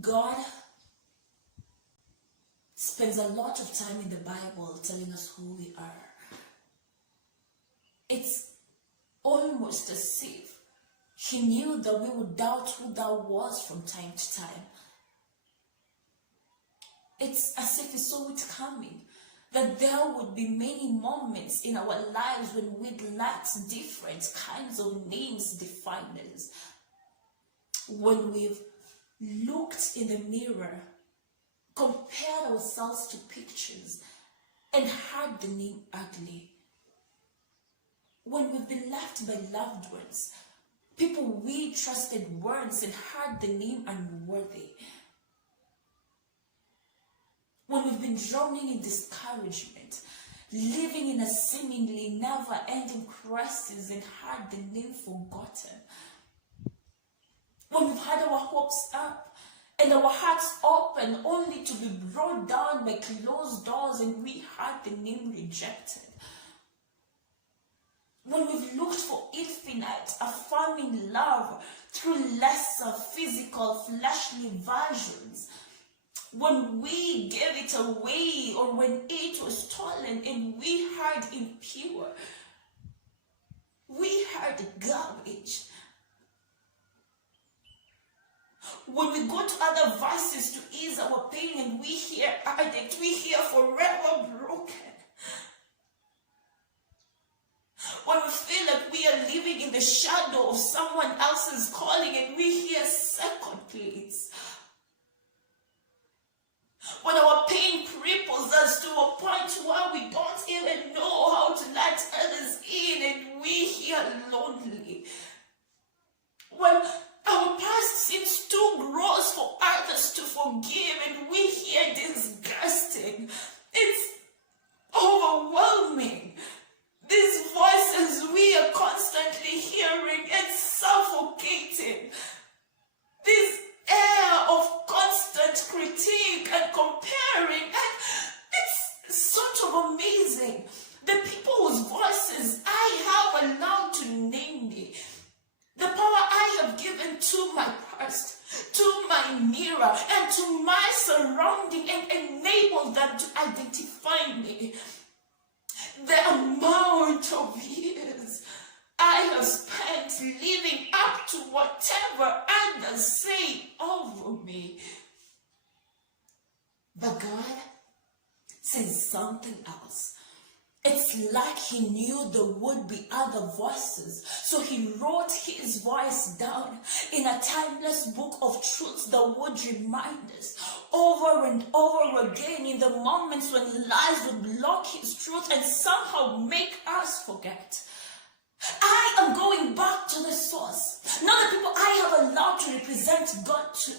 God spends a lot of time in the Bible telling us who we are. It's almost as if he knew that we would doubt who that was from time to time. It's as if he saw it coming, that there would be many moments in our lives when we'd let different kinds of names define us. When we've looked in the mirror, compared ourselves to pictures, and heard the name ugly. When we've been left by loved ones, people we trusted once, and heard the name unworthy. When we've been drowning in discouragement, living in a seemingly never-ending crisis, and heard the name forgotten. When we've had our hopes up and our hearts open only to be brought down by closed doors, and we heard the name rejected. When we've looked for infinite, affirming love through lesser physical, fleshly versions. When we gave it away, or when it was stolen and we heard impure. We heard garbage. When we go to other verses to ease our pain, and we hear addict, we hear forever broken. When we feel like we are living in the shadow of someone else's calling, and we hear second place. When our pain cripples us to a point where we don't even know how to let others in, and we hear lonely. When our past seems too gross for others to forgive, and we hear disgusting. It's overwhelming. These voices we are constantly hearing, it's suffocating. This air of constant critique and comparing, and it's sort of amazing. The people whose voices I have allowed to name me, the power I have given to my past, to my mirror, and to my surrounding, and enable them to identify me. The amount of years I have spent living up to whatever others say over me. But God says something else. It's like he knew there would be other voices, so he wrote his voice down in a timeless book of truths that would remind us over and over again in the moments when lies would block his truth and somehow make us forget. I am going back to the source, not the people I have allowed to represent God to me,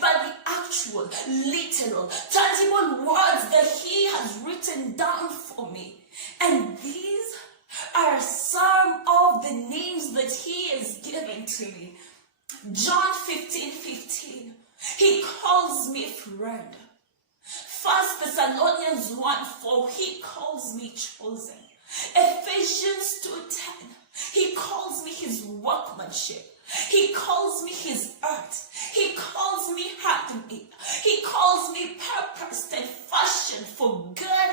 but the actual, literal, tangible words that he has written down for me. And these are some of the names that he has given to me. John 15:15, he calls me friend. 1 Thessalonians 1:4, he calls me chosen. Ephesians 2:10, he calls me his workmanship. He calls me his art. He calls me handmade. He calls me purposed and fashioned for good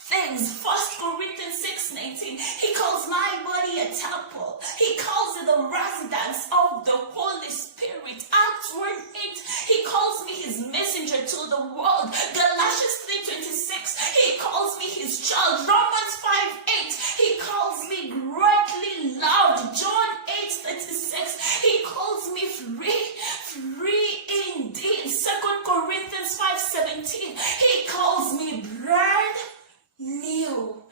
things. 1 Corinthians 6:19, he calls my body a temple. He calls it the residence of the Holy Spirit. Acts 1:8, he calls me his messenger to the world. Galatians 3:26, he calls me his child. Romans 5:8, he calls me greatly loved. John 8:36, he calls me free, free indeed. 2 Corinthians 5:17, he calls me brand new.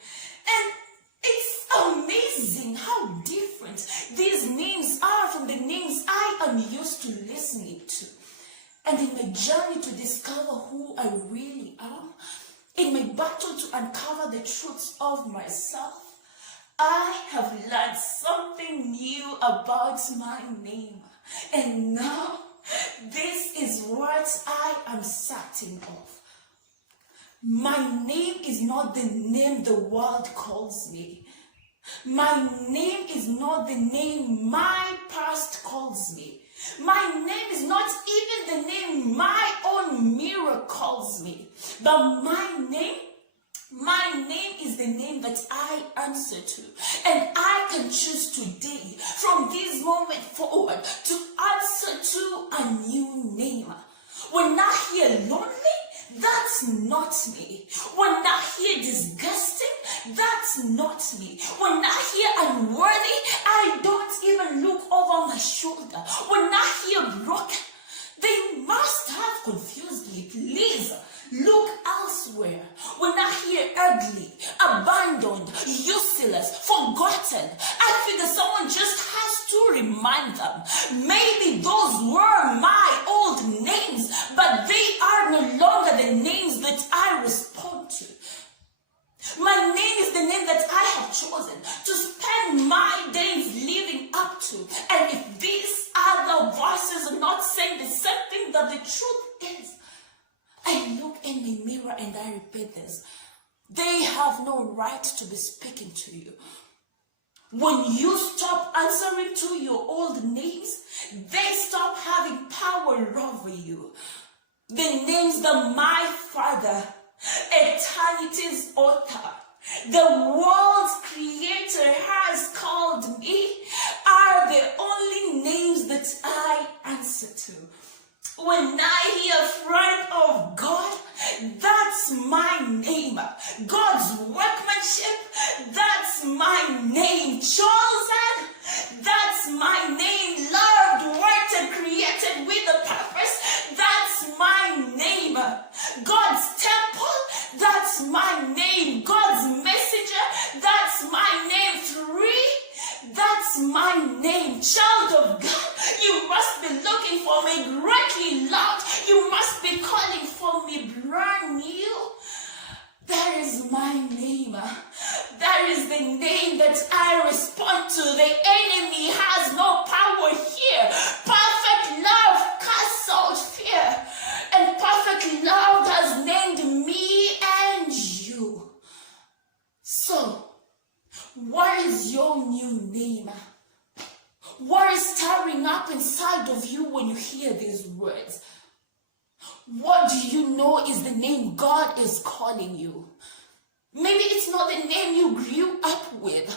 And it's amazing how different these names are from the names I am used to listening to. And in my journey to discover who I really am, in my battle to uncover the truths of myself, I have learned something new about my name. And now, this is what I am certain of. My name is not the name the world calls me. My name is not the name my past calls me. My name is not even the name my own mirror calls me. But my name is the name that I answer to. And I can choose today, from this moment forward, to answer to a new name. When I hear lonely, that's not me. When I hear disgusting, that's not me. When I hear unworthy, I don't even look over my shoulder. When I hear broken, they must have confused me. Please look elsewhere. When I hear ugly, abandoned, useless, forgotten, I figure someone just has to remind them. Maybe those were my old names, but they are no longer the names that I respond to. My name is the name that I have chosen to spend my days living up to. And if these other voices are not saying the same thing that the truth is, I look in the mirror and I repeat this. They have no right to be speaking to you. When you stop answering to your old names, they stop having power over you. The names that my Father, eternity's author, the world's creator has called me are the only names that I answer to. When I hear friend of God, that's my name. God's workmanship, that's my name. Chosen, that's my name. Loved, worked, and created with a purpose, that's my name. God's temple, that's my name. God's messenger, that's my name. Free, that's my name. Child of God, you must be looking for me greatly loved. You must be calling for me brand new. That is my name. That is the name that I respond to. The enemy has no power here. Perfect love casts out fear. And perfect love has named me and you. So, what is your new name? What is stirring up inside of you when you hear these words? What do you know is the name God is calling you? Maybe it's not the name you grew up with.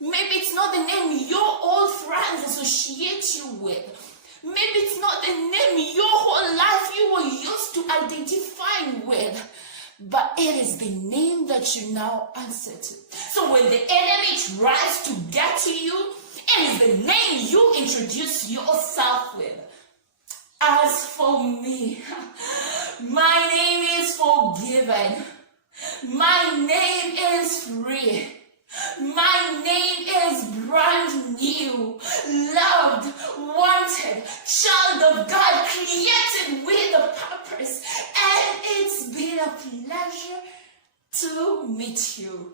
Maybe it's not the name your old friends associate you with. Maybe it's not the name your whole life you were used to identifying with. But it is the name that you now answer to. So when the enemy tries to get to you, it is the name you introduce yourself with. As for me, my name is forgiven. My name is free. My name is brand new, loved, wanted, child of God, created with a purpose. And it's been a pleasure to meet you.